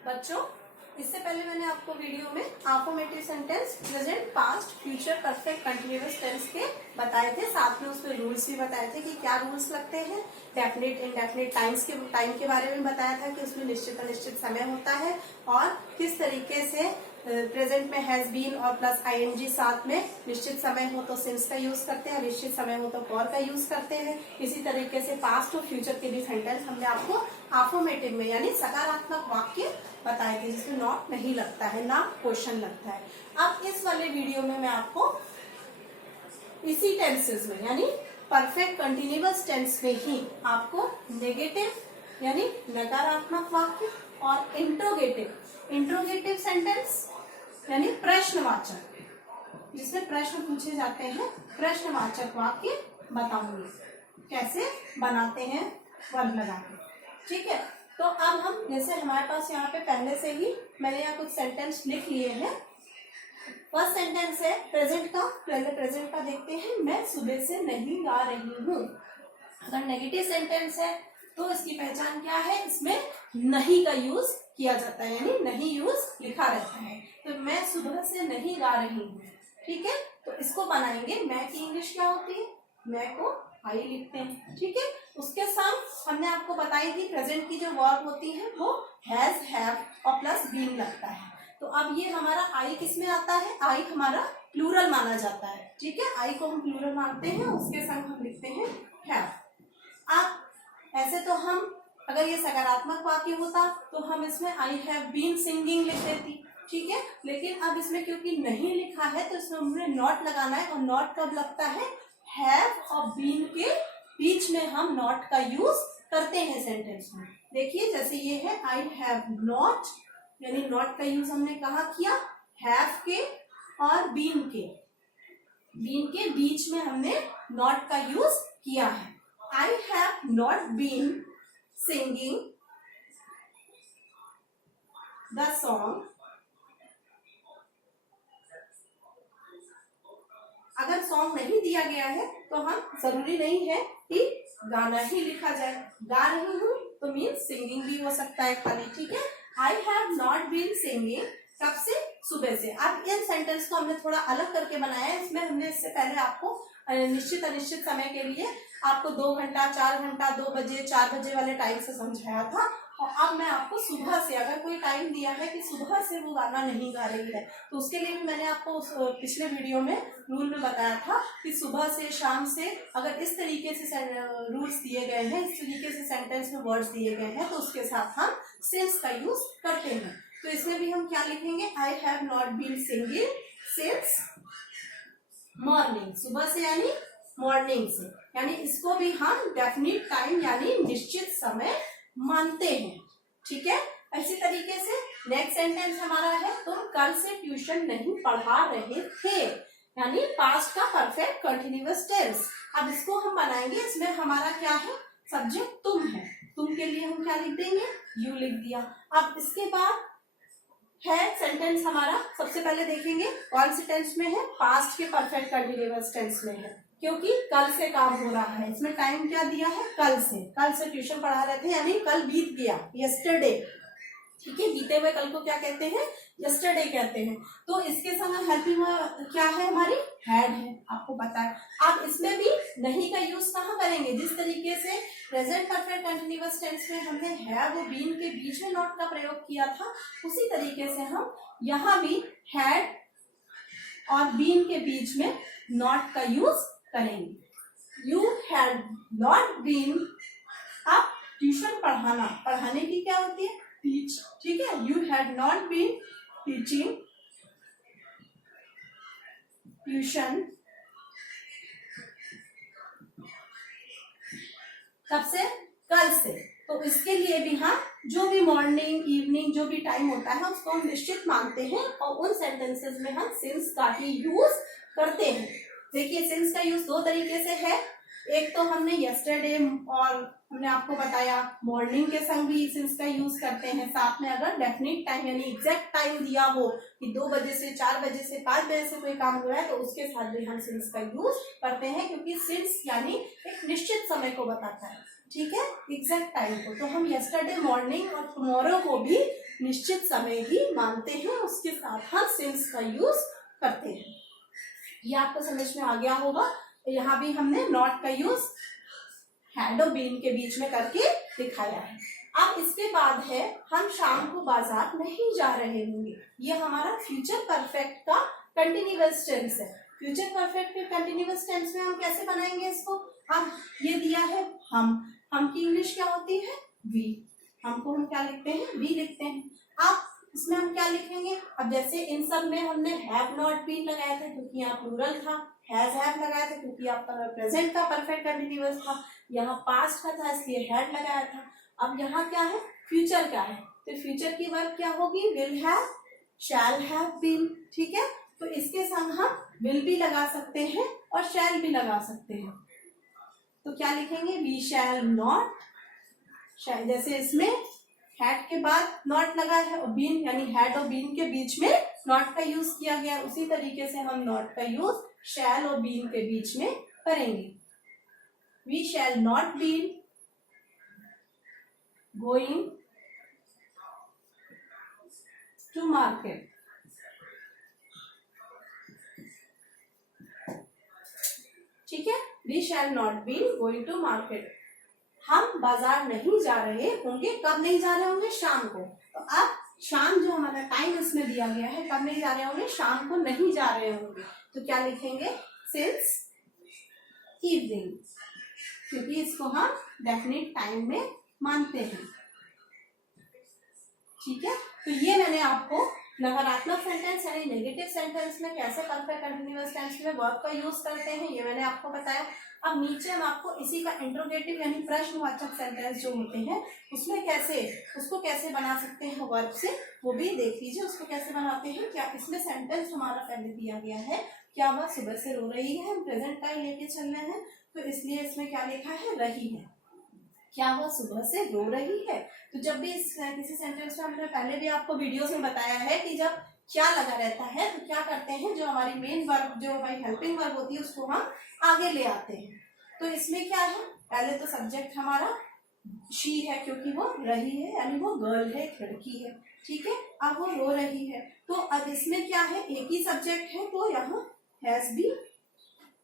बच्चों, इससे पहले मैंने आपको वीडियो में affirmative sentence, present, past, future, perfect, continuous tense के बताए थे। साथ में उसमें रूल्स भी बताए थे कि क्या रूल्स लगते हैं। डेफिनेट इनडेफिनेट टाइम के बारे में बताया था कि उसमें निश्चित अनिश्चित समय होता है और किस तरीके से प्रेजेंट में हैज बीन और प्लस आईएनजी साथ में निश्चित समय हो तो सिंस का यूज करते हैं, निश्चित समय हो तो फॉर का यूज करते हैं। इसी तरीके से पास्ट और फ्यूचर के भी सेंटेंस हमने आपको अफर्मेटिव में यानी सकारात्मक वाक्य बताए थे जिसमें नॉट नहीं लगता है, ना क्वेश्चन लगता है। अब इस वाले वीडियो में मैं आपको इसी टेंसेस में यानी परफेक्ट कंटिन्यूअस टेंस में ही आपको नेगेटिव यानी नकारात्मक वाक्य और इंट्रोगेटिव सेंटेंस यानी प्रश्नवाचक, जिसमें प्रश्न पूछे जाते हैं, प्रश्नवाचक वाक्य बताऊंगी कैसे बनाते हैं वर्ब लगा के। ठीक है, तो अब हम जैसे हमारे पास यहाँ पे पहले से ही मैंने यहाँ कुछ सेंटेंस लिख लिए हैं। फर्स्ट सेंटेंस है प्रेजेंट का। पहले प्रेजेंट का देखते हैं। मैं सुबह से नहीं गा रही हूँ। अगर नेगेटिव सेंटेंस है तो इसकी पहचान क्या है, इसमें नहीं का यूज किया जाता है यानी नहीं यूज लिखा रहता है। तो मैं सुबह से नहीं गा रही हूँ। ठीक है, तो इसको बनाएंगे। मैं की इंग्लिश क्या होती है, मैं को आई लिखते हैं। ठीक है, उसके साथ हमने आपको बताई थी प्रेजेंट की जो वर्ब होती है वो हैज, हैव और प्लस बीइंग लगता है। तो अब ये हमारा आई किस में आता है, आई हमारा प्लूरल माना जाता है। ठीक है, आई को हम प्लूरल मानते हैं, उसके संग हम लिखते हैं हैव। अब ऐसे तो हम अगर ये सकारात्मक वाक्य होता तो हम इसमें आई हैव बीन सिंगिंग लिख देती। ठीक है, लेकिन अब इसमें क्योंकि नहीं लिखा है तो इसमें हमने नॉट लगाना है। और नॉट कब लगता है, हैव और बीन के बीच में हम नॉट का यूज करते हैं सेंटेंस में। देखिए जैसे ये है आई हैव नॉट, यानी नॉट का यूज हमने कहाँ किया, हैव के और बीन के बीच में हमने नॉट का यूज किया है। I have not been singing the song. अगर सॉन्ग नहीं दिया गया है तो हम जरूरी नहीं है कि गाना ही लिखा जाए। गा रही हूँ तो मीन सिंगिंग भी हो सकता है खाली। ठीक है, I have not been singing, कब से, सुबह से। अब इन सेंटेंस को हमने थोड़ा अलग करके बनाया है। इसमें हमने इससे पहले आपको निश्चित अनिश्चित समय के लिए आपको 2 घंटा, 4 घंटा, 2 बजे, 4 बजे वाले टाइम से समझाया था। और अब मैं आपको सुबह से, अगर कोई टाइम दिया है कि सुबह से वो गाना नहीं गा रही है तो उसके लिए भी मैंने आपको उस पिछले वीडियो में रूल में बताया था कि सुबह से, शाम से, अगर इस तरीके से रूल्स दिए गए हैं, इस तरीके से सेंटेंस में वर्ड्स दिए गए हैं तो उसके साथ हम सिंस का यूज करते हैं। तो इसमें भी हम क्या लिखेंगे, I have not been singing since morning, सुबह से यानी मॉर्निंग से, यानी इसको भी हम डेफिनिट टाइम यानी निश्चित समय मानते हैं। ठीक है, इसी तरीके से नेक्स्ट सेंटेंस हमारा है तुम कल से ट्यूशन नहीं पढ़ा रहे थे, यानी पास्ट का परफेक्ट कंटिन्यूअस टेंस। अब इसको हम बनाएंगे। इसमें हमारा क्या है, सब्जेक्ट तुम है, तुम के लिए हम क्या लिख देंगे, यू लिख दिया। अब इसके बाद है सेंटेंस हमारा, सबसे पहले देखेंगे कौन सी टेंस में है, पास्ट के परफेक्ट कंटिन्यूअस टेंस में है क्योंकि कल से काम हो रहा है। इसमें टाइम क्या दिया है, कल से ट्यूशन पढ़ा रहे थे यानी कल बीत गया, यस्टरडे। ठीक है, बीते हुए कल को क्या कहते हैं, यस्टरडे कहते हैं। तो इसके संग हेल्पिंग क्या है हमारी, हैड है, आपको पता है। अब इसमें भी नहीं का यूज कहाँ करेंगे, जिस तरीके से प्रेजेंट परफेक्ट कंटिन्यूअस टेंस में हमने हैव और बीन के बीच में नॉट का प्रयोग किया था, उसी तरीके से हम यहाँ भी हैड और बीन के बीच में नॉट का यूज करेंगे। यू हैड नॉट बीन, अब ट्यूशन पढ़ाने की क्या होती है, टीच। ठीक है, you had not been teaching tuition, कब से, कल से। तो इसके लिए भी हम जो भी मॉर्निंग, इवनिंग, जो भी टाइम होता है उसको हम निश्चित मानते हैं और उन सेंटेंसेस में हम सिंस का ही यूज करते हैं। देखिए सिंस का यूज 2 तरीके से है। एक तो हमने यस्टरडे और हमने आपको बताया मॉर्निंग के संग भी सिंस का यूज करते हैं। साथ में अगर डेफिनिट टाइम यानी एग्जैक्ट टाइम दिया हो कि 2 बजे से, 4 बजे से, 5 बजे से कोई काम हुआ है तो उसके साथ भी हम सिंस का यूज करते हैं क्योंकि सिंस यानी एक निश्चित समय को बताता है। ठीक है, एग्जैक्ट टाइम को। तो हम यस्टरडे मॉर्निंग और टुमारो को भी निश्चित समय ही मानते हैं, उसके साथ हम सिंस का यूज करते हैं। ये आपको समझ में आ गया होगा। यहाँ भी हमने नॉट का यूज हैड और बीन के बीच में करके दिखाया है। अब इसके बाद है हम शाम को बाजार नहीं जा रहे होंगे। ये हमारा फ्यूचर परफेक्ट का कंटिन्यूअस टेंस है। फ्यूचर परफेक्ट के कंटिन्यूअस टेंस में हम कैसे बनाएंगे इसको? अब ये दिया है हम की इंग्लिश क्या होती है? वी। हमको हम क्या लिखते हैं? वी लिखते हैं। अब इसमें हम क्या लिखेंगे? अब जैसे इन सब में हमने हैव नॉट बीन लगाया था क्योंकि यहाँ प्लूरल था, हैज हैव लगाया था क्योंकि आपका प्रेजेंट का परफेक्ट कंटिन्यूअस था, यहाँ पास्ट का था इसलिए हैड लगाया था। अब यहाँ क्या है? फ्यूचर का है, तो फ्यूचर की वर्ब क्या होगी? Will have, shall have been. ठीक है, तो इसके संग हम विल भी लगा सकते हैं और शैल भी लगा सकते हैं। तो क्या लिखेंगे? वी शैल नॉट, जैसे इसमें हैड के बाद नॉट लगा है और बीन यानी हैड और बीन के बीच में नॉट का यूज किया गया, उसी तरीके से हम नॉट का यूज शैल और बीन के बीच में करेंगे। We shall not been going to market. ठीक है, we shall not be going to market. हम बाजार नहीं जा रहे होंगे। कब नहीं जा रहे होंगे? शाम को। तो अब शाम जो हमारा टाइम इसमें दिया गया है, कब नहीं जा रहे होंगे? शाम को नहीं जा रहे होंगे। तो क्या लिखेंगे? सिंस इवनिंग, क्योंकि इसको हम डेफिनेट टाइम में मानते हैं। ठीक है, तो ये मैंने आपको नकारात्मक सेंटेंस यानी नेगेटिव सेंटेंस में कैसे परफेक्ट कंटिन्यूअस टेंस में वर्ब का यूज करते हैं ये मैंने आपको बताया। अब नीचे हम आपको इसी का इंट्रोगेटिव यानी प्रश्नवाचक सेंटेंस जो होते हैं उसमें उसको कैसे बना सकते हैं वर्ब से, वो भी देख लीजिए। उसको कैसे बनाते हैं? क्या इसमें सेंटेंस हमारा पहले दिया गया है, क्या वह सुबह से रो रही है, हम प्रेजेंट टाइम लेके चल रहे हैं, तो इसलिए इसमें क्या लिखा है? रही है। क्या वह सुबह से रो रही है? तो जब भी किसी सेंटेंस में हमने पहले भी आपको वीडियोस में बताया है कि जब क्या लगा रहता है तो क्या करते हैं, जो हमारी मेन वर्ब जो हमारी हेल्पिंग वर्ब होती है उसको हम आगे ले आते हैं। तो इसमें क्या है? पहले तो सब्जेक्ट हमारा शी है क्योंकि वो रही है यानी वो गर्ल है, एक लड़की है। ठीक है, अब वो रो रही है तो अब इसमें क्या है? एक ही सब्जेक्ट है तो यहाँ हैज भी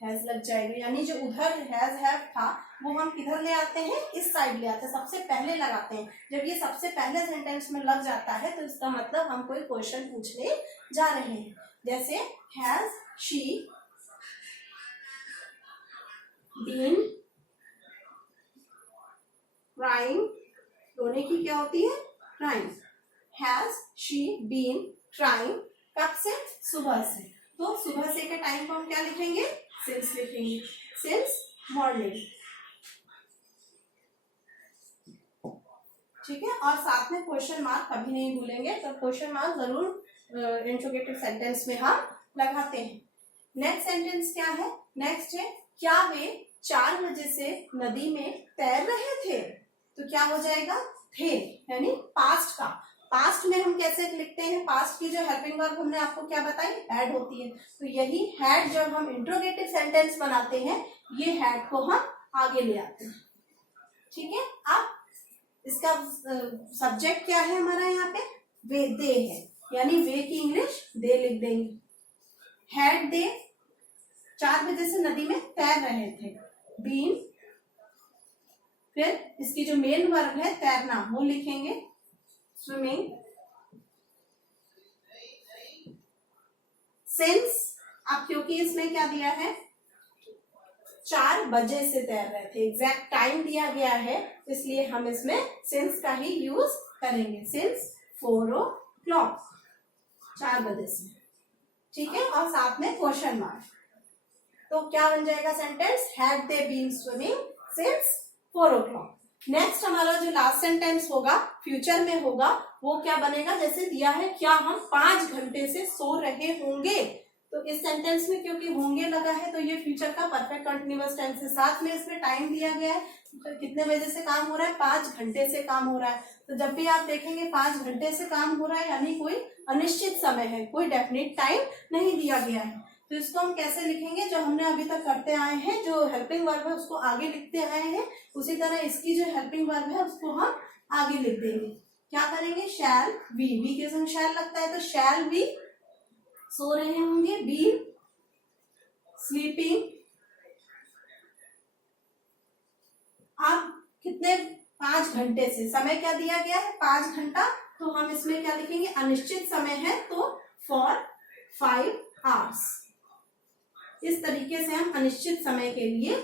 हैज लग जाएगा, यानी जो उधर हैज हैव था वो हम किधर ले आते हैं? इस साइड ले आते हैं, सबसे पहले लगाते हैं। जब ये सबसे पहले सेंटेंस में लग जाता है तो इसका मतलब हम कोई क्वेश्चन पूछने जा रहे हैं। जैसे हैज शी बीन क्राइंग, रोने की क्या होती है? Crying. Has she been crying, कब से? सुबह से। तो सुबह से के टाइम को हम क्या लिखेंगे? सिंस लिखेंगे, सिंस मॉर्निंग। ठीक है, और साथ में क्वेश्चन मार्क कभी नहीं भूलेंगे, तो क्वेश्चन मार्क जरूर इंट्रोगेटिव सेंटेंस में हम लगाते हैं। नेक्स्ट सेंटेंस क्या है? नेक्स्ट है क्या वे 4 बजे से नदी में तैर रहे थे? तो क्या हो जाएगा? थे, यानी पास्ट का। पास्ट में हम कैसे लिखते हैं? पास्ट की जो हेल्पिंग वर्ब हमने आपको क्या बताई? हैड होती है। तो यही हैड जब हम इंट्रोगेटिव सेंटेंस बनाते हैं ये हैड को हम आगे ले आते हैं। ठीक है, अब इसका सब्जेक्ट क्या है हमारा? यहाँ पे वे, दे है, यानी वे की इंग्लिश दे लिख देंगे। हैड दे 4 बजे से नदी में तैर रहे थे। बीन, फिर इसकी जो मेन वर्ब है तैरना वो लिखेंगे स्विमिंग। सिंस, अब क्योंकि इसमें क्या दिया है? 4 बजे से तैर रहे थे, एग्जैक्ट टाइम दिया गया है इसलिए हम इसमें सिंस का ही यूज करेंगे। सिंस 4 o'clock, 4 बजे से। ठीक है, और साथ में क्वेश्चन मार्क। तो क्या बन जाएगा sentence? Had they been swimming since 4 o'clock। Next हमारा जो लास्ट सेंटेंस होगा फ्यूचर में होगा, वो क्या बनेगा? जैसे दिया है क्या हम 5 घंटे से सो रहे होंगे, तो इस सेंटेंस में क्योंकि होंगे लगा है तो ये फ्यूचर का परफेक्ट कंटिन्यूअस टेंस है। साथ में इसमें टाइम दिया गया है, तो कितने बजे से काम हो रहा है? 5 घंटे से काम हो रहा है। तो जब भी आप देखेंगे 5 घंटे से काम हो रहा है यानी कोई अनिश्चित समय है, कोई डेफिनेट टाइम नहीं दिया गया है। तो इसको हम कैसे लिखेंगे? जो हमने अभी तक करते आए हैं, जो हेल्पिंग वर्ब है उसको आगे लिखते आए हैं, उसी तरह इसकी जो हेल्पिंग वर्ब है उसको हम आगे लिख देंगे। क्या करेंगे, शैल बी के संग शैल लगता है तो शैल बी सो रहे होंगे, बी स्लीपिंग। अब कितने, 5 घंटे से, समय क्या दिया गया है 5 घंटा, तो हम इसमें क्या लिखेंगे, अनिश्चित समय है तो फॉर 5 आवर्स। इस तरीके से हम अनिश्चित समय के लिए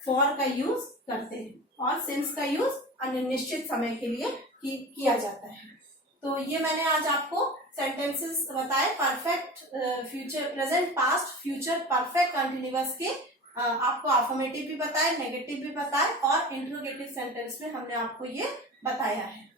फॉर का यूज करते हैं और सिंस का यूज अनिश्चित समय के लिए किया जाता है। तो ये मैंने आज आपको सेंटेंसेस बताए perfect, future, present, past, future perfect continuous के। आपको अफर्मेटिव भी बताए, नेगेटिव भी बताए और इंट्रोगेटिव सेंटेंस में हमने आपको ये बताया है।